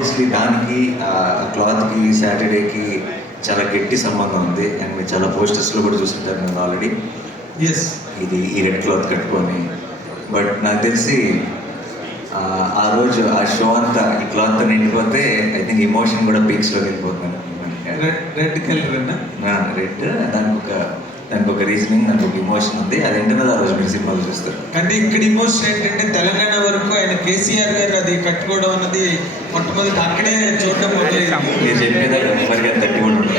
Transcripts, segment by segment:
Obviously దానికి క్లాత్కి సాటర్డేకి చాలా గట్టి సంబంధం ఉంది. అండ్ మీరు చాలా పోస్టర్స్లో కూడా చూస్తుంటారు నేను ఆల్రెడీ. ఎస్, ఇది ఈ రెడ్ క్లాత్ కట్టుకొని. బట్ నాకు తెలిసి ఆ రోజు ఆ షో అంతా ఈ క్లాత్ నిండిపోతే ఐ థింక్ ఇమోషన్ కూడా పీక్స్లోకి వెళ్ళిపోతుంది. రెడ్ కలర్ అన్న రెడ్ దానికి ఒక రీజనింగ్, దానికి ఒక ఇమోషన్ ఉంది. అది ఏంటన్నది ఆ రోజు మీరు సినిమాలు చూస్తారు. అంటే ఇక్కడ ఇమోషన్ ఏంటంటే తెలంగాణ వరకు ఆయన కేసీఆర్ గారు అది కట్టుకోవడం అన్నది మొట్టమొదటి అక్కడే చూడడం మీరు చెప్పేది నెంబర్గా 30 కూడా ఉంటుంది.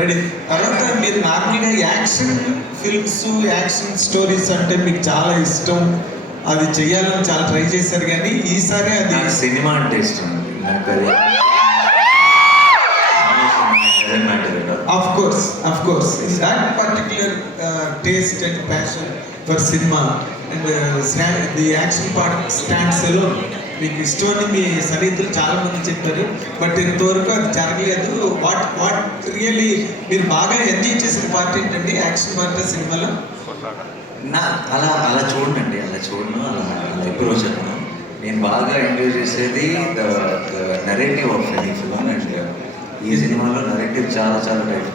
రెడీ. తర్వాత మీరు నార్మల్గా యాక్షన్ ఫిల్మ్స్, యాక్షన్ స్టోరీస్ అంటే మీకు చాలా ఇష్టం, అది చెయ్యాలని చాలా ట్రై చేశారు. కానీ ఈసారి అది సినిమా అంటే ఇష్టం. Of course that particular taste and passion for cinema and the action part stands alone. మీకు ఇష్టమని మీ సన్నిహితులు చాలా మంది చెప్పారు, బట్ ఇంతవరకు అది జరగలేదు. వాట్ రియల్లీ మీరు బాగా ఎంజాయ్ చేసిన పార్ట్ ఏంటంటే యాక్షన్ పార్ట్ సినిమాలో? అలా చూడండి, అలా ఎప్పుడు చెప్పను. నేను బాగా ఎంజాయ్ చేసేది the narrative of any film. And ఈ సినిమాలో నెరేటివ్ చాలా టైప్.